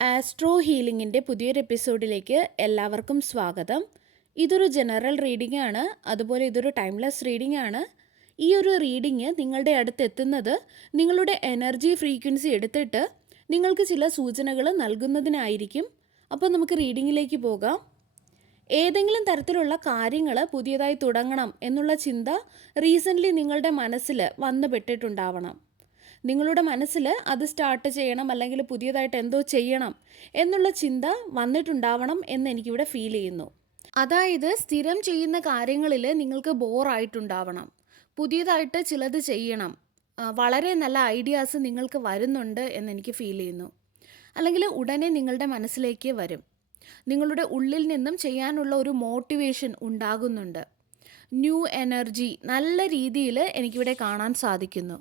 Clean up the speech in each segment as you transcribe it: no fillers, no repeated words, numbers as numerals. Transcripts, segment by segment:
Astro ഹീലിംഗിൻ്റെ പുതിയൊരു എപ്പിസോഡിലേക്ക് എല്ലാവർക്കും സ്വാഗതം. ഇതൊരു ജനറൽ റീഡിംഗ് ആണ്, അതുപോലെ ഇതൊരു ടൈംലെസ് റീഡിംഗ് ആണ്. ഈ ഒരു റീഡിംഗ് നിങ്ങളുടെ അടുത്ത് എത്തുന്നത് നിങ്ങളുടെ എനർജി ഫ്രീക്വൻസി എടുത്തിട്ട് നിങ്ങൾക്ക് ചില സൂചനകൾ നൽകുന്നതിനായിരിക്കും. അപ്പോൾ നമുക്ക് റീഡിങ്ങിലേക്ക് പോകാം. ഏതെങ്കിലും തരത്തിലുള്ള കാര്യങ്ങൾ പുതിയതായി തുടങ്ങണം എന്നുള്ള ചിന്ത റീസെൻ്റ്ലി നിങ്ങളുടെ മനസ്സിൽ വന്നു പെട്ടിട്ടുണ്ടാവണം. നിങ്ങളുടെ മനസ്സിൽ അത് സ്റ്റാർട്ട് ചെയ്യണം അല്ലെങ്കിൽ പുതിയതായിട്ട് എന്തോ ചെയ്യണം എന്നുള്ള ചിന്ത വന്നിട്ടുണ്ടാവണം എന്ന് എനിക്കിവിടെ ഫീൽ ചെയ്യുന്നു. അതായത് സ്ഥിരം ചെയ്യുന്ന കാര്യങ്ങളിൽ നിങ്ങൾക്ക് ബോറായിട്ടുണ്ടാവണം, പുതിയതായിട്ട് ചിലത് ചെയ്യണം, വളരെ നല്ല ഐഡിയാസ് നിങ്ങൾക്ക് വരുന്നുണ്ട് എന്നെനിക്ക് ഫീൽ ചെയ്യുന്നു. അല്ലെങ്കിൽ ഉടനെ നിങ്ങളുടെ മനസ്സിലേക്ക് വരും, നിങ്ങളുടെ ഉള്ളിൽ നിന്നും ചെയ്യാനുള്ള ഒരു മോട്ടിവേഷൻ ഉണ്ടാകുന്നുണ്ട്. ന്യൂ എനർജി നല്ല രീതിയിൽ എനിക്കിവിടെ കാണാൻ സാധിക്കുന്നു.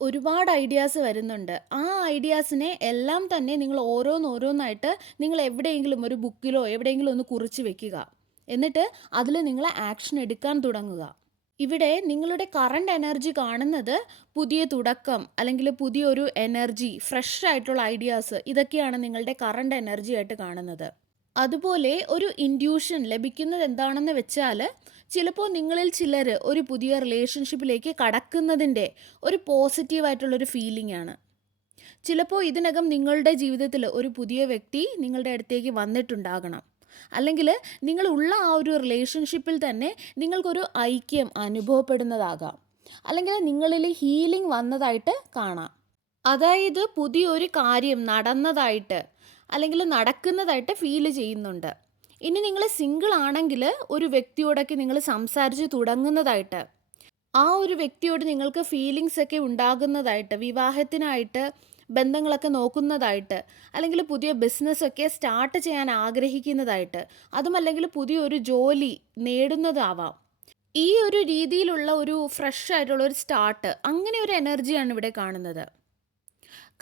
ഒരുപാട് ഐഡിയാസ് വരുന്നുണ്ട്. ആ ഐഡിയാസിനെ എല്ലാം തന്നെ നിങ്ങൾ ഓരോന്നോരോന്നായിട്ട് നിങ്ങൾ എവിടെയെങ്കിലും ഒരു ബുക്കിലോ എവിടെയെങ്കിലും ഒന്ന് കുറിച്ച് വെക്കുക. എന്നിട്ട് അതിൽ നിങ്ങൾ ആക്ഷൻ എടുക്കാൻ തുടങ്ങുക. ഇവിടെ നിങ്ങളുടെ കറണ്ട് എനർജി കാണുന്നത് പുതിയ തുടക്കം അല്ലെങ്കിൽ പുതിയൊരു എനർജി, ഫ്രഷ് ആയിട്ടുള്ള ഐഡിയാസ്, ഇതൊക്കെയാണ് നിങ്ങളുടെ കറണ്ട് എനർജി ആയിട്ട് കാണുന്നത്. അതുപോലെ ഒരു ഇൻഡ്യൂഷൻ ലഭിക്കുന്നത് എന്താണെന്ന് വെച്ചാൽ, ചിലപ്പോൾ നിങ്ങളിൽ ചിലർ ഒരു പുതിയ റിലേഷൻഷിപ്പിലേക്ക് കടക്കുന്നതിൻ്റെ ഒരു പോസിറ്റീവായിട്ടുള്ളൊരു ഫീലിംഗ് ആണ്. ചിലപ്പോൾ ഇതിനകം നിങ്ങളുടെ ജീവിതത്തിൽ ഒരു പുതിയ വ്യക്തി നിങ്ങളുടെ അടുത്തേക്ക് വന്നിട്ടുണ്ടാകണം, അല്ലെങ്കിൽ നിങ്ങളുള്ള ആ ഒരു റിലേഷൻഷിപ്പിൽ തന്നെ നിങ്ങൾക്കൊരു ഐക്യം അനുഭവപ്പെടുന്നതാകാം, അല്ലെങ്കിൽ നിങ്ങളിൽ ഹീലിംഗ് വന്നതായിട്ട് കാണാം. അതായത് പുതിയൊരു കാര്യം നടന്നതായിട്ട് അല്ലെങ്കിൽ നടക്കുന്നതായിട്ട് ഫീൽ ചെയ്യുന്നുണ്ട്. ഇനി നിങ്ങൾ സിംഗിൾ ആണെങ്കിൽ ഒരു വ്യക്തിയോടൊക്കെ നിങ്ങൾ സംസാരിച്ച് തുടങ്ങുന്നതായിട്ട്, ആ ഒരു വ്യക്തിയോട് നിങ്ങൾക്ക് ഫീലിങ്സ് ഒക്കെ ഉണ്ടാകുന്നതായിട്ട്, വിവാഹത്തിനായിട്ട് ബന്ധങ്ങളൊക്കെ നോക്കുന്നതായിട്ട്, അല്ലെങ്കിൽ പുതിയ ബിസിനസ്സൊക്കെ സ്റ്റാർട്ട് ചെയ്യാൻ ആഗ്രഹിക്കുന്നതായിട്ട്, അതുമല്ലെങ്കിൽ പുതിയൊരു ജോലി നേടുന്നതാവാം. ഈ ഒരു രീതിയിലുള്ള ഒരു ഫ്രഷ് ആയിട്ടുള്ള ഒരു സ്റ്റാർട്ട്, അങ്ങനെ ഒരു എനർജിയാണ് ഇവിടെ കാണുന്നത്.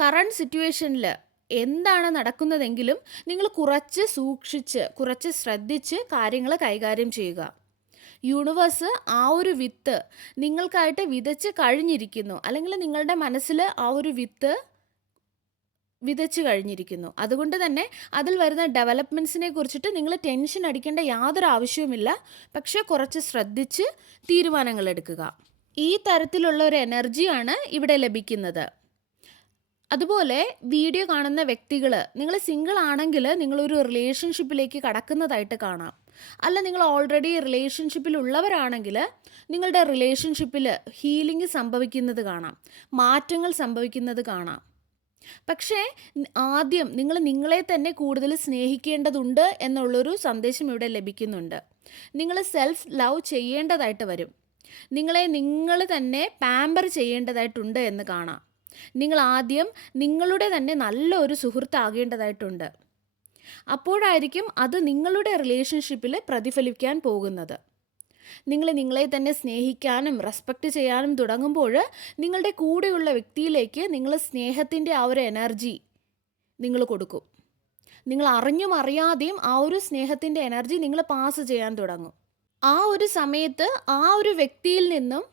കറണ്ട് സിറ്റുവേഷനിൽ എന്താണ് നടക്കുന്നതെങ്കിലും നിങ്ങൾ കുറച്ച് സൂക്ഷിച്ച്, കുറച്ച് ശ്രദ്ധിച്ച് കാര്യങ്ങൾ കൈകാര്യം ചെയ്യുക. യൂണിവേഴ്സ് ആ ഒരു വിത്ത് നിങ്ങൾക്കായിട്ട് വിതച്ച് കഴിഞ്ഞിരിക്കുന്നു, അല്ലെങ്കിൽ നിങ്ങളുടെ മനസ്സിൽ ആ ഒരു വിത്ത് വിതച്ച് കഴിഞ്ഞിരിക്കുന്നു. അതുകൊണ്ട് തന്നെ അതിൽ വരുന്ന ഡെവലപ്മെൻറ്റ്സിനെ കുറിച്ചിട്ട് നിങ്ങൾ ടെൻഷൻ അടിക്കേണ്ട യാതൊരു ആവശ്യവുമില്ല. പക്ഷേ കുറച്ച് ശ്രദ്ധിച്ച് തീരുമാനങ്ങൾ എടുക്കുക. ഈ തരത്തിലുള്ള ഒരു എനർജിയാണ് ഇവിടെ ലഭിക്കുന്നത്. അതുപോലെ വീഡിയോ കാണുന്ന വ്യക്തികൾ, നിങ്ങൾ സിംഗിൾ ആണെങ്കിൽ നിങ്ങളൊരു റിലേഷൻഷിപ്പിലേക്ക് കടക്കുന്നതായിട്ട് കാണാം. അല്ല, നിങ്ങൾ ഓൾറെഡി റിലേഷൻഷിപ്പിലുള്ളവരാണെങ്കിൽ നിങ്ങളുടെ റിലേഷൻഷിപ്പിൽ ഹീലിംഗ് സംഭവിക്കുന്നത് കാണാം, മാറ്റങ്ങൾ സംഭവിക്കുന്നത് കാണാം. പക്ഷേ ആദ്യം നിങ്ങൾ നിങ്ങളെ തന്നെ കൂടുതൽ സ്നേഹിക്കേണ്ടതുണ്ട് എന്നുള്ളൊരു സന്ദേശം ഇവിടെ ലഭിക്കുന്നുണ്ട്. നിങ്ങൾ സെൽഫ് ലവ് ചെയ്യേണ്ടതായിട്ട് വരും. നിങ്ങളെ നിങ്ങൾ തന്നെ പാമ്പർ ചെയ്യേണ്ടതായിട്ടുണ്ട് എന്ന് കാണാം. നിങ്ങൾ ആദ്യം നിങ്ങളുടെ തന്നെ നല്ലൊരു സുഹൃത്താകേണ്ടതായിട്ടുണ്ട്. അപ്പോഴായിരിക്കും അത് നിങ്ങളുടെ റിലേഷൻഷിപ്പിൽ പ്രതിഫലിക്കാൻ പോകുന്നത്. നിങ്ങൾ നിങ്ങളെ തന്നെ സ്നേഹിക്കാനും റെസ്പെക്റ്റ് ചെയ്യാനും തുടങ്ങുമ്പോൾ നിങ്ങളുടെ കൂടെയുള്ള വ്യക്തിയിലേക്ക് നിങ്ങൾ സ്നേഹത്തിൻ്റെ ആ ഒരു എനർജി നിങ്ങൾ കൊടുക്കും. നിങ്ങൾ അറിഞ്ഞും അറിയാതെയും ആ ഒരു സ്നേഹത്തിൻ്റെ എനർജി നിങ്ങൾ പാസ് ചെയ്യാൻ തുടങ്ങും. ആ ഒരു സമയത്ത് ആ ഒരു വ്യക്തിയിൽ നിന്നും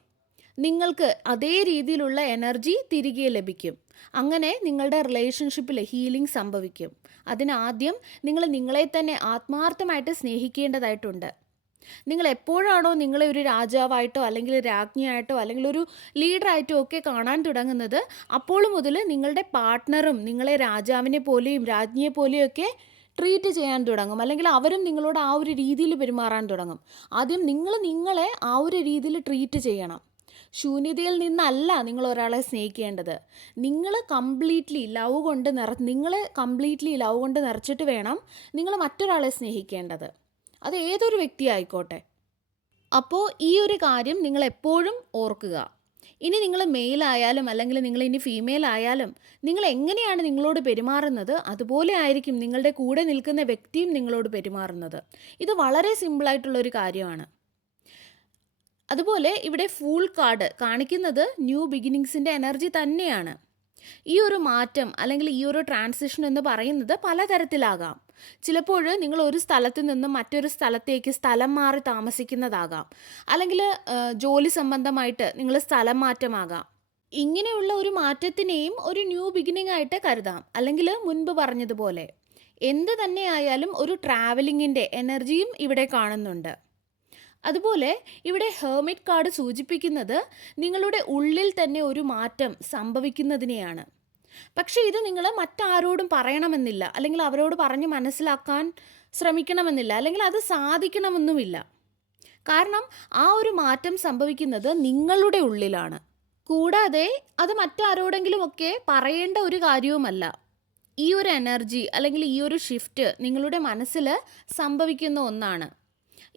നിങ്ങൾക്ക് അതേ രീതിയിലുള്ള എനർജി തിരികെ ലഭിക്കും. അങ്ങനെ നിങ്ങളുടെ റിലേഷൻഷിപ്പിൽ ഹീലിംഗ് സംഭവിക്കും. അതിനാദ്യം നിങ്ങൾ നിങ്ങളെ തന്നെ ആത്മാർത്ഥമായിട്ട് സ്നേഹിക്കേണ്ടതായിട്ടുണ്ട്. നിങ്ങൾ എപ്പോഴാണോ നിങ്ങളെ ഒരു രാജാവായിട്ടോ അല്ലെങ്കിൽ രാജ്ഞിയായിട്ടോ അല്ലെങ്കിൽ ഒരു ലീഡറായിട്ടോ ഒക്കെ കാണാൻ തുടങ്ങുന്നത്, അപ്പോൾ മുതൽ നിങ്ങളുടെ പാർട്ട്ണറും നിങ്ങളെ രാജാവിനെ പോലെയും രാജ്ഞിയെ പോലെയും ഒക്കെ ട്രീറ്റ് ചെയ്യാൻ തുടങ്ങും, അല്ലെങ്കിൽ അവരും നിങ്ങളോട് ആ ഒരു രീതിയിൽ പെരുമാറാൻ തുടങ്ങും. ആദ്യം നിങ്ങൾ നിങ്ങളെ ആ ഒരു രീതിയിൽ ട്രീറ്റ് ചെയ്യണം. ശൂന്യതയിൽ നിന്നല്ല നിങ്ങൾ ഒരാളെ സ്നേഹിക്കേണ്ടത്. നിങ്ങളെ കംപ്ലീറ്റ്ലി ലവ് കൊണ്ട് നിറച്ചിട്ട് വേണം നിങ്ങൾ മറ്റൊരാളെ സ്നേഹിക്കേണ്ടത്. അത് ഏതൊരു വ്യക്തി ആയിക്കോട്ടെ. അപ്പോൾ ഈ ഒരു കാര്യം നിങ്ങൾ എപ്പോഴും ഓർക്കുക. ഇനി നിങ്ങൾ മെയിലായാലും അല്ലെങ്കിൽ നിങ്ങൾ ഇനി ഫീമെയിൽ ആയാലും നിങ്ങൾ എങ്ങനെയാണ് നിങ്ങളോട് പെരുമാറുന്നത്, അതുപോലെ ആയിരിക്കും നിങ്ങളുടെ കൂടെ നിൽക്കുന്ന വ്യക്തിയും നിങ്ങളോട് പെരുമാറുന്നത്. ഇത് വളരെ സിമ്പിളായിട്ടുള്ളൊരു കാര്യമാണ്. അതുപോലെ ഇവിടെ ഫൂൾ കാർഡ് കാണിക്കുന്നത് ന്യൂ ബിഗിനിങ്സിൻ്റെ എനർജി തന്നെയാണ്. ഈ ഒരു മാറ്റം അല്ലെങ്കിൽ ഈ ഒരു ട്രാൻസിഷൻ എന്ന് പറയുന്നത് പലതരത്തിലാകാം. ചിലപ്പോൾ നിങ്ങൾ ഒരു സ്ഥലത്ത് നിന്നും മറ്റൊരു സ്ഥലത്തേക്ക് സ്ഥലം മാറി താമസിക്കുന്നതാകാം, അല്ലെങ്കിൽ ജോലി സംബന്ധമായിട്ട് നിങ്ങൾ സ്ഥലം മാറ്റമാകാം. ഇങ്ങനെയുള്ള ഒരു മാറ്റത്തിനെയും ഒരു ന്യൂ ബിഗിനിങ് ആയിട്ട് കരുതാം. അല്ലെങ്കിൽ മുൻപ് പറഞ്ഞതുപോലെ എന്ത് തന്നെയായാലും ഒരു ട്രാവലിങ്ങിൻ്റെ എനർജിയും ഇവിടെ കാണുന്നുണ്ട്. അതുപോലെ ഇവിടെ ഹെർമിറ്റ് കാർഡ് സൂചിപ്പിക്കുന്നത് നിങ്ങളുടെ ഉള്ളിൽ തന്നെ ഒരു മാറ്റം സംഭവിക്കുന്നതിനെയാണ്. പക്ഷേ ഇത് നിങ്ങൾ മറ്റാരോടും പറയണമെന്നില്ല, അല്ലെങ്കിൽ അവരോട് പറഞ്ഞ് മനസ്സിലാക്കാൻ ശ്രമിക്കണമെന്നില്ല, അല്ലെങ്കിൽ അത് സാധിക്കണമെന്നുമില്ല. കാരണം ആ ഒരു മാറ്റം സംഭവിക്കുന്നത് നിങ്ങളുടെ ഉള്ളിലാണ്. കൂടാതെ അത് മറ്റാരോടെങ്കിലുമൊക്കെ പറയേണ്ട ഒരു കാര്യവുമല്ല. ഈ ഒരു എനർജി അല്ലെങ്കിൽ ഈ ഒരു ഷിഫ്റ്റ് നിങ്ങളുടെ മനസ്സിൽ സംഭവിക്കുന്ന ഒന്നാണ്.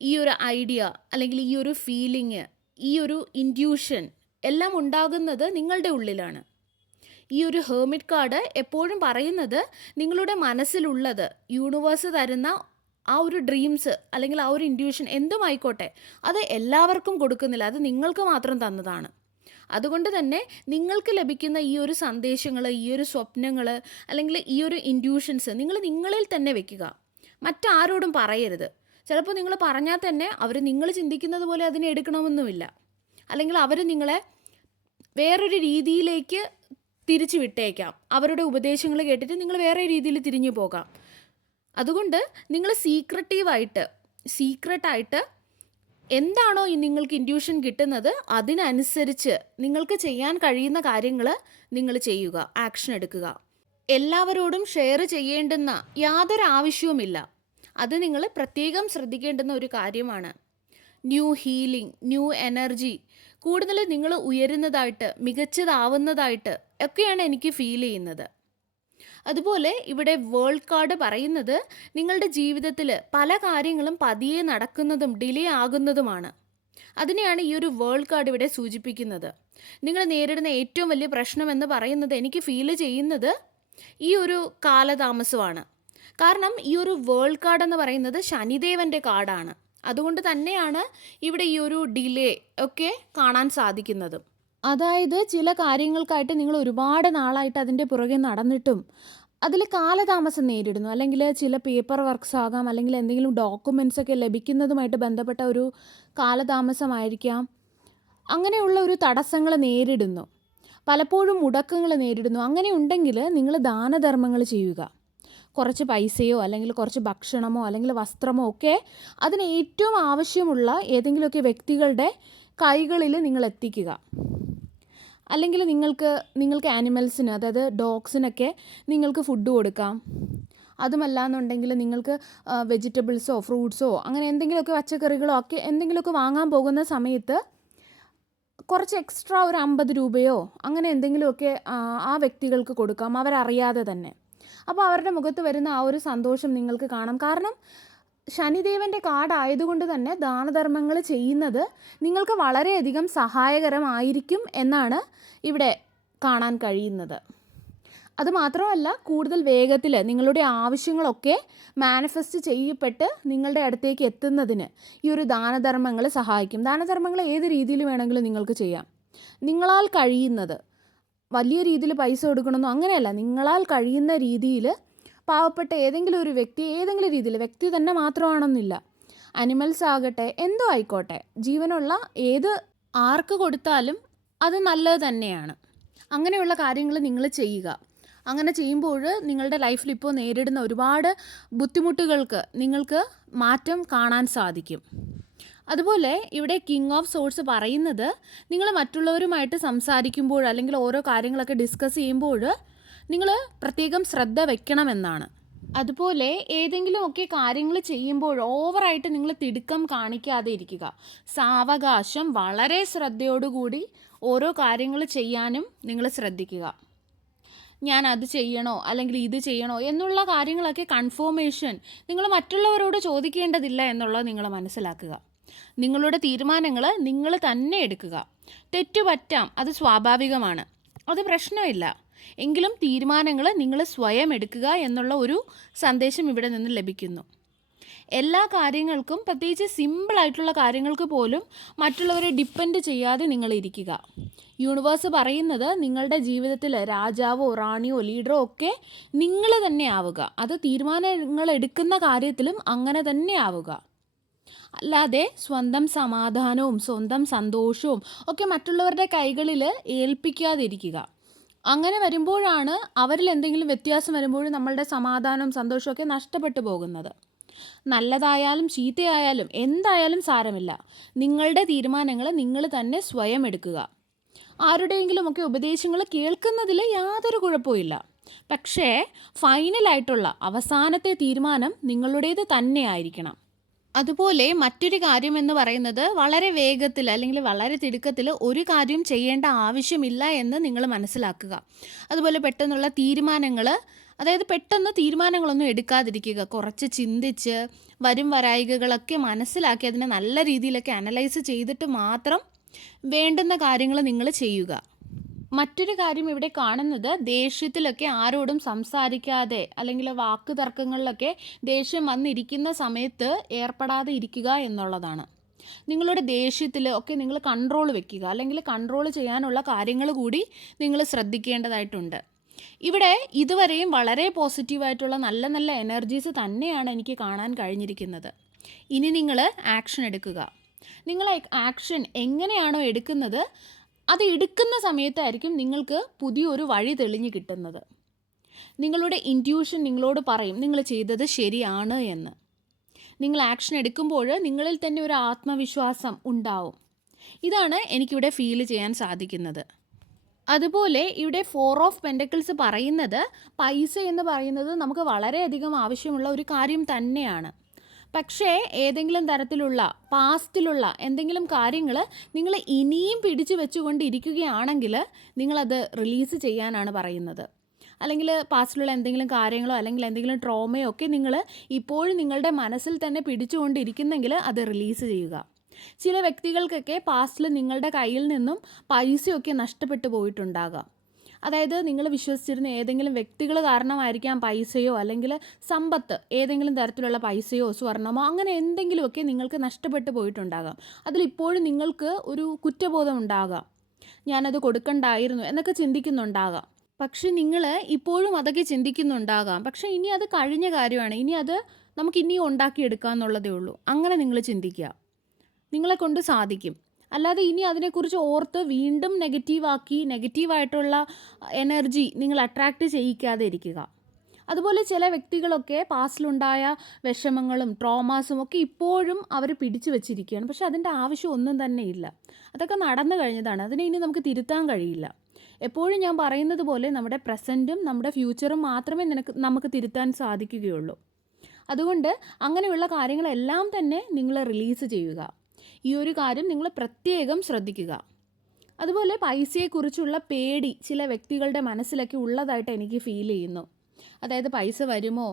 ഈ ഒരു ഐഡിയ അല്ലെങ്കിൽ ഈ ഒരു ഫീലിംഗ്, ഈ ഒരു ഇൻറ്റ്യൂഷൻ എല്ലാം ഉണ്ടാകുന്നത് നിങ്ങളുടെ ഉള്ളിലാണ്. ഈ ഒരു ഹെർമിറ്റ് കാർഡ് എപ്പോഴും പറയുന്നത് നിങ്ങളുടെ മനസ്സിലുള്ളത് യൂണിവേഴ്സ് തരുന്ന ആ ഒരു ഡ്രീംസ് അല്ലെങ്കിൽ ആ ഒരു ഇൻറ്റ്യൂഷൻ എന്തുമായിക്കോട്ടെ, അത് എല്ലാവർക്കും കൊടുക്കുന്നില്ല, അത് നിങ്ങൾക്ക് മാത്രം തന്നതാണ്. അതുകൊണ്ട് തന്നെ നിങ്ങൾക്ക് ലഭിക്കുന്ന ഈ ഒരു സന്ദേശങ്ങൾ, ഈ ഒരു സ്വപ്നങ്ങൾ അല്ലെങ്കിൽ ഈ ഒരു ഇൻറ്റ്യൂഷൻസ് നിങ്ങൾ നിങ്ങളിൽ തന്നെ വെക്കുക, മറ്റാരോടും പറയരുത്. ചിലപ്പോൾ നിങ്ങൾ പറഞ്ഞാൽ തന്നെ അവർ നിങ്ങൾ ചിന്തിക്കുന്നത് പോലെ അതിനെ എടുക്കണമെന്നുമില്ല, അല്ലെങ്കിൽ അവർ നിങ്ങളെ വേറൊരു രീതിയിലേക്ക് തിരിച്ചു വിട്ടേക്കാം. അവരുടെ ഉപദേശങ്ങൾ കേട്ടിട്ട് നിങ്ങൾ വേറെ രീതിയിൽ തിരിഞ്ഞു പോകാം. അതുകൊണ്ട് നിങ്ങൾ സീക്രട്ടായിട്ട് എന്താണോ നിങ്ങൾക്ക് ഇൻറ്റ്യൂഷൻ കിട്ടുന്നത് അതിനനുസരിച്ച് നിങ്ങൾക്ക് ചെയ്യാൻ കഴിയുന്ന കാര്യങ്ങൾ നിങ്ങൾ ചെയ്യുക, ആക്ഷൻ എടുക്കുക. എല്ലാവരോടും ഷെയർ ചെയ്യേണ്ടുന്ന യാതൊരു ആവശ്യവുമില്ല. അത് നിങ്ങൾ പ്രത്യേകം ശ്രദ്ധിക്കേണ്ടുന്ന ഒരു കാര്യമാണ്. ന്യൂ ഹീലിംഗ്, ന്യൂ എനർജി, കൂടുതൽ നിങ്ങൾ ഉയരുന്നതായിട്ട്, മികച്ചതാവുന്നതായിട്ട് ഒക്കെയാണ് എനിക്ക് ഫീൽ ചെയ്യുന്നത്. അതുപോലെ ഇവിടെ വേൾഡ് കാർഡ് പറയുന്നത് നിങ്ങളുടെ ജീവിതത്തിൽ പല കാര്യങ്ങളും പതിയെ നടക്കുന്നതും ഡിലേ ആകുന്നതുമാണ്. അതിനെയാണ് ഈ ഒരു വേൾഡ് കാർഡ് ഇവിടെ സൂചിപ്പിക്കുന്നത്. നിങ്ങൾ നേരിടുന്ന ഏറ്റവും വലിയ പ്രശ്നം എന്ന് പറയുന്നത് എനിക്ക് ഫീൽ ചെയ്യുന്നത് ഈ ഒരു കാലതാമസമാണ്. കാരണം ഈ ഒരു വേൾഡ് കാർഡ് എന്ന് പറയുന്നത് ശനിദേവൻ്റെ കാർഡാണ്. അതുകൊണ്ട് തന്നെയാണ് ഇവിടെ ഈ ഒരു ഡിലേ ഒക്കെ കാണാൻ സാധിക്കുന്നതും. അതായത് ചില കാര്യങ്ങൾക്കായിട്ട് നിങ്ങൾ ഒരുപാട് നാളായിട്ട് അതിൻ്റെ പുറകെ നടന്നിട്ടും അതിൽ കാലതാമസം നേരിടുന്നു, അല്ലെങ്കിൽ ചില പേപ്പർ വർക്ക്സ് ആകാം, അല്ലെങ്കിൽ എന്തെങ്കിലും ഡോക്യുമെൻറ്റ്സ് ഒക്കെ ലഭിക്കുന്നതുമായിട്ട് ബന്ധപ്പെട്ട ഒരു കാലതാമസമായിരിക്കാം. അങ്ങനെയുള്ള ഒരു തടസ്സങ്ങൾ നേരിടുന്നു, പലപ്പോഴും മുടക്കങ്ങൾ നേരിടുന്നു. അങ്ങനെ ഉണ്ടെങ്കിൽ നിങ്ങൾ ദാനധർമ്മങ്ങൾ ചെയ്യുക. കുറച്ച് പൈസയോ അല്ലെങ്കിൽ കുറച്ച് ഭക്ഷണമോ അല്ലെങ്കിൽ വസ്ത്രമോ ഒക്കെ അതിന് ഏറ്റവും ആവശ്യമുള്ള ഏതെങ്കിലുമൊക്കെ വ്യക്തികളുടെ കൈകളിൽ നിങ്ങൾ എത്തിക്കുക. അല്ലെങ്കിൽ നിങ്ങൾക്ക് ആനിമൽസിന്, അതായത് ഡോഗ്സിനൊക്കെ നിങ്ങൾക്ക് ഫുഡ് കൊടുക്കാം. അതുമല്ല എന്നുണ്ടെങ്കിൽ നിങ്ങൾക്ക് വെജിറ്റബിൾസോ ഫ്രൂട്ട്സോ അങ്ങനെ എന്തെങ്കിലുമൊക്കെ പച്ചക്കറികളോ ഒക്കെ എന്തെങ്കിലുമൊക്കെ വാങ്ങാൻ പോകുന്ന സമയത്ത് കുറച്ച് എക്സ്ട്രാ ഒരു 50 രൂപയോ അങ്ങനെ എന്തെങ്കിലുമൊക്കെ ആ വ്യക്തികൾക്ക് കൊടുക്കാം, അവരറിയാതെ തന്നെ. അപ്പോൾ അവരുടെ മുഖത്ത് വരുന്ന ആ ഒരു സന്തോഷം നിങ്ങൾക്ക് കാണാം. കാരണം ശനിദേവൻ്റെ കാർഡ് ആയതുകൊണ്ട് തന്നെ ദാനധർമ്മങ്ങൾ ചെയ്യുന്നത് നിങ്ങൾക്ക് വളരെയധികം സഹായകരമായിരിക്കും എന്നാണ് ഇവിടെ കാണാൻ കഴിയുന്നത്. അതുമാത്രമല്ല, കൂടുതൽ വേഗത്തിൽ നിങ്ങളുടെ ആവശ്യങ്ങളൊക്കെ മാനിഫെസ്റ്റ് ചെയ്യപ്പെട്ട് നിങ്ങളുടെ അടുത്തേക്ക് എത്തുന്നതിന് ഈ ഒരു ദാനധർമ്മങ്ങൾ സഹായിക്കും. ദാനധർമ്മങ്ങൾ ഏത് രീതിയിൽ വേണമെങ്കിലും നിങ്ങൾക്ക് ചെയ്യാം. നിങ്ങളാൽ കഴിയുന്നത്, വലിയ രീതിയിൽ പൈസ കൊടുക്കണമെന്നോ അങ്ങനെയല്ല, നിങ്ങളാൽ കഴിയുന്ന രീതിയിൽ പാവപ്പെട്ട ഏതെങ്കിലും ഒരു വ്യക്തി, ഏതെങ്കിലും രീതിയിൽ, വ്യക്തി തന്നെ മാത്രമാണെന്നില്ല, അനിമൽസ് ആകട്ടെ, എന്തോ ആയിക്കോട്ടെ, ജീവനുള്ള ആർക്ക് കൊടുത്താലും അത് നല്ലത് തന്നെയാണ്. അങ്ങനെയുള്ള കാര്യങ്ങൾ നിങ്ങൾ ചെയ്യുക. അങ്ങനെ ചെയ്യുമ്പോൾ നിങ്ങളുടെ ലൈഫിൽ ഇപ്പോൾ നേരിടുന്ന ഒരുപാട് ബുദ്ധിമുട്ടുകൾക്ക് നിങ്ങൾക്ക് മാറ്റം കാണാൻ സാധിക്കും. അതുപോലെ ഇവിടെ കിങ് ഓഫ് സോർട്സ് പറയുന്നത് നിങ്ങൾ മറ്റുള്ളവരുമായിട്ട് സംസാരിക്കുമ്പോൾ അല്ലെങ്കിൽ ഓരോ കാര്യങ്ങളൊക്കെ ഡിസ്കസ് ചെയ്യുമ്പോൾ നിങ്ങൾ പ്രത്യേകം ശ്രദ്ധ വെക്കണമെന്നാണ്. അതുപോലെ ഏതെങ്കിലുമൊക്കെ കാര്യങ്ങൾ ചെയ്യുമ്പോൾ ഓവറായിട്ട് നിങ്ങൾ തിടുക്കം കാണിക്കാതെ ഇരിക്കുക. സാവകാശം, വളരെ ശ്രദ്ധയോടുകൂടി ഓരോ കാര്യങ്ങൾ ചെയ്യാനും നിങ്ങൾ ശ്രദ്ധിക്കുക. ഞാൻ അത് ചെയ്യണോ അല്ലെങ്കിൽ ഇത് ചെയ്യണോ എന്നുള്ള കാര്യങ്ങളൊക്കെ കൺഫർമേഷൻ നിങ്ങൾ മറ്റുള്ളവരോട് ചോദിക്കേണ്ടതില്ല എന്നുള്ളത് നിങ്ങൾ മനസ്സിലാക്കുക. നിങ്ങളുടെ തീരുമാനങ്ങൾ നിങ്ങൾ തന്നെ എടുക്കുക. തെറ്റുപറ്റാം, അത് സ്വാഭാവികമാണ്, അത് പ്രശ്നമില്ല. എങ്കിലും തീരുമാനങ്ങൾ നിങ്ങൾ സ്വയം എടുക്കുക എന്നുള്ള ഒരു സന്ദേശം ഇവിടെ നിന്ന് ലഭിക്കുന്നു. എല്ലാ കാര്യങ്ങൾക്കും, പ്രത്യേകിച്ച് സിമ്പിളായിട്ടുള്ള കാര്യങ്ങൾക്ക് പോലും മറ്റുള്ളവരെ ഡിപ്പെൻഡ് ചെയ്യാതെ നിങ്ങൾ ഇരിക്കുക. യൂണിവേഴ്സ് പറയുന്നത് നിങ്ങളുടെ ജീവിതത്തിൽ രാജാവോ റാണിയോ ലീഡറോ ഒക്കെ നിങ്ങൾ തന്നെ ആവുക. അത് തീരുമാനങ്ങൾ എടുക്കുന്ന കാര്യത്തിലും അങ്ങനെ തന്നെ ആവുക. അല്ലാതെ സ്വന്തം സമാധാനവും സ്വന്തം സന്തോഷവും ഒക്കെ മറ്റുള്ളവരുടെ കൈകളിൽ ഏൽപ്പിക്കാതിരിക്കുക. അങ്ങനെ വരുമ്പോഴാണ് അവരിൽ എന്തെങ്കിലും വ്യത്യാസം വരുമ്പോഴും നമ്മളുടെ സമാധാനം സന്തോഷമൊക്കെ നഷ്ടപ്പെട്ടു പോകുന്നത്. നല്ലതായാലും ചീത്തയായാലും എന്തായാലും സാരമില്ല, നിങ്ങളുടെ തീരുമാനങ്ങൾ നിങ്ങൾ തന്നെ സ്വയം എടുക്കുക. ആരുടെയെങ്കിലുമൊക്കെ ഉപദേശങ്ങൾ കേൾക്കുന്നതിൽ യാതൊരു കുഴപ്പമില്ല. പക്ഷേ ഫൈനലായിട്ടുള്ള അവസാനത്തെ തീരുമാനം നിങ്ങളുടേത് തന്നെ ആയിരിക്കണം. അതുപോലെ മറ്റൊരു കാര്യം എന്ന് പറയുന്നത്, വളരെ വേഗത്തിൽ അല്ലെങ്കിൽ വളരെ തിടുക്കത്തിൽ ഒരു കാര്യം ചെയ്യേണ്ട ആവശ്യമില്ല എന്ന് നിങ്ങൾ മനസ്സിലാക്കുക. അതുപോലെ പെട്ടെന്നുള്ള തീരുമാനങ്ങൾ, അതായത് പെട്ടെന്ന് തീരുമാനങ്ങളൊന്നും എടുക്കാതിരിക്കുക. കുറച്ച് ചിന്തിച്ച് വരും വരായികകളൊക്കെ മനസ്സിലാക്കി അതിനെ നല്ല രീതിയിലൊക്കെ അനലൈസ് ചെയ്തിട്ട് മാത്രം വേണ്ടുന്ന കാര്യങ്ങൾ നിങ്ങൾ ചെയ്യുക. മറ്റൊരു കാര്യം ഇവിടെ കാണുന്നത്, ദേഷ്യത്തിലൊക്കെ ആരോടും സംസാരിക്കാതെ അല്ലെങ്കിൽ വാക്ക് തർക്കങ്ങളിലൊക്കെ ദേഷ്യം വന്നിരിക്കുന്ന സമയത്ത് ഏർപ്പെടാതെ ഇരിക്കുക എന്നുള്ളതാണ്. നിങ്ങളുടെ ദേഷ്യത്തിൽ ഒക്കെ നിങ്ങൾ കൺട്രോൾ വെക്കുക, അല്ലെങ്കിൽ കൺട്രോൾ ചെയ്യാനുള്ള കാര്യങ്ങൾ കൂടി നിങ്ങൾ ശ്രദ്ധിക്കേണ്ടതായിട്ടുണ്ട്. ഇവിടെ ഇതുവരെയും വളരെ പോസിറ്റീവായിട്ടുള്ള നല്ല നല്ല എനർജീസ് തന്നെയാണ് എനിക്ക് കാണാൻ കഴിഞ്ഞിരിക്കുന്നത്. ഇനി നിങ്ങൾ ആക്ഷൻ എടുക്കുക. നിങ്ങൾ ആക്ഷൻ എങ്ങനെയാണോ എടുക്കുന്നത്, അത് എടുക്കുന്ന സമയത്തായിരിക്കും നിങ്ങൾക്ക് പുതിയൊരു വഴി തെളിഞ്ഞു കിട്ടുന്നത്. നിങ്ങളുടെ ഇൻറ്റ്യൂഷൻ നിങ്ങളോട് പറയും നിങ്ങൾ ചെയ്തത് ശരിയാണ് എന്ന്. നിങ്ങൾ ആക്ഷൻ എടുക്കുമ്പോൾ നിങ്ങളിൽ തന്നെ ഒരു ആത്മവിശ്വാസം ഉണ്ടാവും. ഇതാണ് എനിക്കിവിടെ ഫീൽ ചെയ്യാൻ സാധിക്കുന്നത്. അതുപോലെ ഇവിടെ 4 ഓഫ് പെൻറ്റക്കിൾസ് പറയുന്നത്, പൈസ എന്ന് പറയുന്നത് നമുക്ക് വളരെയധികം ആവശ്യമുള്ള ഒരു കാര്യം തന്നെയാണ്. പക്ഷേ ഏതെങ്കിലും തരത്തിലുള്ള പാസ്റ്റിലുള്ള എന്തെങ്കിലും കാര്യങ്ങൾ നിങ്ങൾ ഇനിയും പിടിച്ചു വെച്ചുകൊണ്ടിരിക്കുകയാണെങ്കിൽ നിങ്ങളത് റിലീസ് ചെയ്യാനാണ് പറയുന്നത്. അല്ലെങ്കിൽ പാസ്റ്റിലുള്ള എന്തെങ്കിലും കാര്യങ്ങളോ അല്ലെങ്കിൽ എന്തെങ്കിലും ട്രോമയോ ഒക്കെ നിങ്ങൾ ഇപ്പോഴും നിങ്ങളുടെ മനസ്സിൽ തന്നെ പിടിച്ചുകൊണ്ടിരിക്കുന്നെങ്കിൽ അത് റിലീസ് ചെയ്യുക. ചില വ്യക്തികൾക്കൊക്കെ പാസ്റ്റിൽ നിങ്ങളുടെ കയ്യിൽ നിന്നും പൈസയൊക്കെ നഷ്ടപ്പെട്ടു പോയിട്ടുണ്ടാകാം. അതായത് നിങ്ങൾ വിശ്വസിച്ചിരുന്ന ഏതെങ്കിലും വ്യക്തികൾ കാരണമായിരിക്കാം പൈസയോ അല്ലെങ്കിൽ സമ്പത്ത്, ഏതെങ്കിലും തരത്തിലുള്ള പൈസയോ സ്വർണമോ അങ്ങനെ എന്തെങ്കിലുമൊക്കെ നിങ്ങൾക്ക് നഷ്ടപ്പെട്ടു പോയിട്ടുണ്ടാകാം. അതിലിപ്പോഴും നിങ്ങൾക്ക് ഒരു കുറ്റബോധം ഉണ്ടാകാം, ഞാനത് കൊടുക്കണ്ടായിരുന്നു എന്നൊക്കെ ചിന്തിക്കുന്നുണ്ടാകാം. പക്ഷെ നിങ്ങൾ ഇപ്പോഴും അതൊക്കെ ചിന്തിക്കുന്നുണ്ടാകാം. പക്ഷേ ഇനി അത് കഴിഞ്ഞ കാര്യമാണ്, ഇനി അത് നമുക്ക് ഇനിയും ഉണ്ടാക്കിയെടുക്കാമെന്നുള്ളതേ ഉള്ളൂ. അങ്ങനെ നിങ്ങൾ ചിന്തിക്കുക, നിങ്ങളെ കൊണ്ട് സാധിക്കും. അല്ലാതെ ഇനി അതിനെക്കുറിച്ച് ഓർത്ത് വീണ്ടും നെഗറ്റീവായിട്ടുള്ള എനർജി നിങ്ങൾ അട്രാക്റ്റ് ചെയ്യിക്കാതെ ഇരിക്കുക. അതുപോലെ ചില വ്യക്തികളൊക്കെ പാസ്റ്റിലുണ്ടായ വിഷമങ്ങളും ട്രോമാസും ഒക്കെ ഇപ്പോഴും അവർ പിടിച്ചു വെച്ചിരിക്കുകയാണ്. പക്ഷെ അതിൻ്റെ ആവശ്യം ഒന്നും തന്നെ ഇല്ല. അതൊക്കെ നടന്നു കഴിഞ്ഞതാണ്, അതിനെ ഇനി നമുക്ക് തിരുത്താൻ കഴിയില്ല. എപ്പോഴും ഞാൻ പറയുന്നത് പോലെ നമ്മുടെ പ്രസൻറ്റും നമ്മുടെ ഫ്യൂച്ചറും മാത്രമേ നമുക്ക് തിരുത്താൻ സാധിക്കുകയുള്ളൂ. അതുകൊണ്ട് അങ്ങനെയുള്ള കാര്യങ്ങളെല്ലാം തന്നെ നിങ്ങൾ റിലീസ് ചെയ്യുക. ഈ ഒരു കാര്യം നിങ്ങൾ പ്രത്യേകം ശ്രദ്ധിക്കുക. അതുപോലെ പൈസയെക്കുറിച്ചുള്ള പേടി ചില വ്യക്തികളുടെ മനസ്സിലൊക്കെ ഉള്ളതായിട്ട് എനിക്ക് ഫീൽ ചെയ്യുന്നു. അതായത് പൈസ വരുമോ,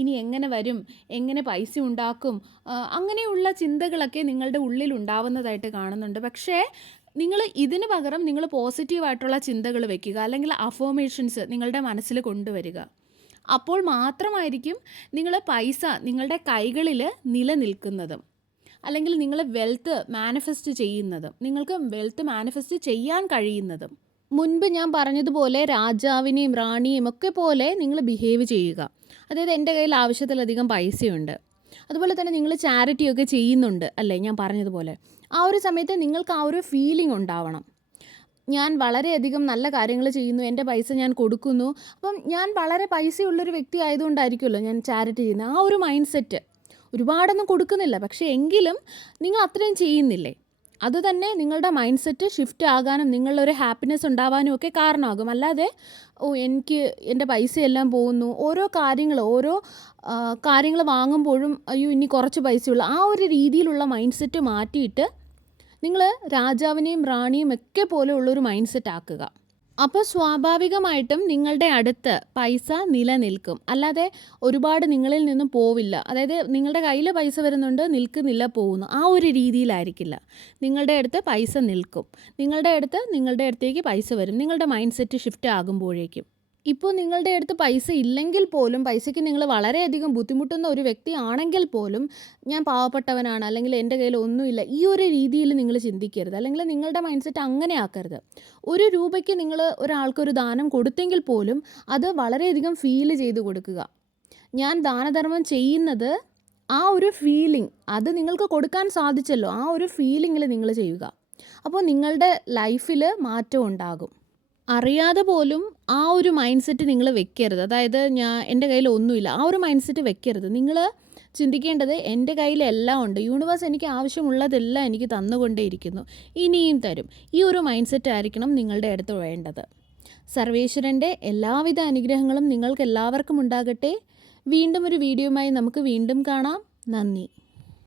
ഇനി എങ്ങനെ വരും, എങ്ങനെ പൈസ ഉണ്ടാക്കും, അങ്ങനെയുള്ള ചിന്തകളൊക്കെ നിങ്ങളുടെ ഉള്ളിൽ ഉണ്ടാവുന്നതായിട്ട് കാണുന്നുണ്ട്. പക്ഷേ നിങ്ങൾ ഇതിന് പകരം നിങ്ങൾ പോസിറ്റീവായിട്ടുള്ള ചിന്തകൾ വെക്കുക, അല്ലെങ്കിൽ അഫർമേഷൻസ് നിങ്ങളുടെ മനസ്സിൽ കൊണ്ടുവരിക. അപ്പോൾ മാത്രമായിരിക്കും നിങ്ങൾ പൈസ നിങ്ങളുടെ കൈകളിൽ നിലനിൽക്കുന്നതും അല്ലെങ്കിൽ നിങ്ങൾ വെൽത്ത് മാനിഫെസ്റ്റ് ചെയ്യുന്നതും നിങ്ങൾക്ക് വെൽത്ത് മാനിഫെസ്റ്റ് ചെയ്യാൻ കഴിയുന്നതും. മുൻപ് ഞാൻ പറഞ്ഞതുപോലെ രാജാവിനെയും റാണിയും ഒക്കെ പോലെ നിങ്ങൾ ബിഹേവ് ചെയ്യുക. അതായത് എൻ്റെ കയ്യിൽ ആവശ്യത്തിലധികം പൈസയുണ്ട്, അതുപോലെ തന്നെ നിങ്ങൾ ചാരിറ്റിയൊക്കെ ചെയ്യുന്നുണ്ട് അല്ലേ, ഞാൻ പറഞ്ഞതുപോലെ ആ ഒരു സമയത്ത് നിങ്ങൾക്ക് ആ ഒരു ഫീലിംഗ് ഉണ്ടാവണം. ഞാൻ വളരെയധികം നല്ല കാര്യങ്ങൾ ചെയ്യുന്നു, എൻ്റെ പൈസ ഞാൻ കൊടുക്കുന്നു, അപ്പം ഞാൻ വളരെ പൈസയുള്ളൊരു വ്യക്തി ആയതുകൊണ്ടായിരിക്കുമല്ലോ ഞാൻ ചാരിറ്റി ചെയ്യുന്നത്. ആ ഒരു മൈൻഡ് സെറ്റ്, ഒരുപാടൊന്നും കൊടുക്കുന്നില്ല പക്ഷേ എങ്കിലും നിങ്ങൾ അത്രയും ചെയ്യുന്നില്ലേ, അത് തന്നെ നിങ്ങളുടെ മൈൻഡ് സെറ്റ് ഷിഫ്റ്റ് ആകാനും നിങ്ങളൊരു ഹാപ്പിനെസ് ഉണ്ടാവാനും ഒക്കെ കാരണമാകും. അല്ലാതെ എനിക്ക് എൻ്റെ പൈസയെല്ലാം പോകുന്നു, ഓരോ കാര്യങ്ങൾ വാങ്ങുമ്പോഴും അയ്യോ ഇനി കുറച്ച് പൈസയുള്ളൂ, ആ ഒരു രീതിയിലുള്ള മൈൻഡ് സെറ്റ് മാറ്റിയിട്ട് നിങ്ങൾ രാജാവിനെയും റാണിയും ഒക്കെ പോലെ ഉള്ളൊരു മൈൻഡ് സെറ്റ് ആക്കുക. അപ്പോൾ സ്വാഭാവികമായിട്ടും നിങ്ങളുടെ അടുത്ത് പൈസ നിലനിൽക്കും, അല്ലാതെ ഒരുപാട് നിങ്ങളിൽ നിന്നും പോവില്ല. അതായത് നിങ്ങളുടെ കയ്യിൽ പൈസ വരുന്നുണ്ട്, നിൽക്കുന്നില്ല, പോകുന്നു, ആ ഒരു രീതിയിലായിരിക്കില്ല. നിങ്ങളുടെ അടുത്ത് പൈസ നിൽക്കും, നിങ്ങളുടെ അടുത്തേക്ക് പൈസ വരും, നിങ്ങളുടെ മൈൻഡ് സെറ്റ് ഷിഫ്റ്റ് ആകുമ്പോഴേക്കും. ഇപ്പോൾ നിങ്ങളുടെ അടുത്ത് പൈസ ഇല്ലെങ്കിൽ പോലും, പൈസയ്ക്ക് നിങ്ങൾ വളരെയധികം ബുദ്ധിമുട്ടുന്ന ഒരു വ്യക്തി ആണെങ്കിൽ പോലും, ഞാൻ പാവപ്പെട്ടവനാണ് അല്ലെങ്കിൽ എൻ്റെ കയ്യിൽ ഒന്നുമില്ല, ഈ ഒരു രീതിയിൽ നിങ്ങൾ ചിന്തിക്കരുത്, അല്ലെങ്കിൽ നിങ്ങളുടെ മൈൻഡ് സെറ്റ് അങ്ങനെ ആക്കരുത്. 1 രൂപയ്ക്ക് നിങ്ങൾ ഒരാൾക്കൊരു ദാനം കൊടുത്തെങ്കിൽ പോലും അത് വളരെയധികം ഫീൽ ചെയ്ത് കൊടുക്കുക. ഞാൻ ദാനധർമ്മം ചെയ്യുന്നത്, ആ ഒരു ഫീലിംഗ് അത് നിങ്ങൾക്ക് കൊടുക്കാൻ സാധിച്ചല്ലോ, ആ ഒരു ഫീലിങ്ങിൽ നിങ്ങൾ ചെയ്യുക. അപ്പോൾ നിങ്ങളുടെ ലൈഫിൽ മാറ്റം ഉണ്ടാകും. അറിയാതെ പോലും ആ ഒരു മൈൻഡ് സെറ്റ് നിങ്ങൾ വെക്കരുത്. അതായത് എൻ്റെ കയ്യിൽ ഒന്നുമില്ല, ആ ഒരു മൈൻഡ് സെറ്റ് വെക്കരുത്. നിങ്ങൾ ചിന്തിക്കേണ്ടത് എൻ്റെ കയ്യിൽ എല്ലാം ഉണ്ട്, യൂണിവേഴ്സ് എനിക്ക് ആവശ്യമുള്ളതെല്ലാം എനിക്ക് തന്നുകൊണ്ടേയിരിക്കുന്നു, ഇനിയും തരും. ഈ ഒരു മൈൻഡ് സെറ്റ് ആയിരിക്കണം നിങ്ങളുടെ അടുത്ത് വേണ്ടത്. സർവേശ്വരൻ്റെ എല്ലാവിധ അനുഗ്രഹങ്ങളും നിങ്ങൾക്ക് എല്ലാവർക്കും ഉണ്ടാകട്ടെ. വീണ്ടും ഒരു വീഡിയോയുമായി നമുക്ക് വീണ്ടും കാണാം. നന്ദി.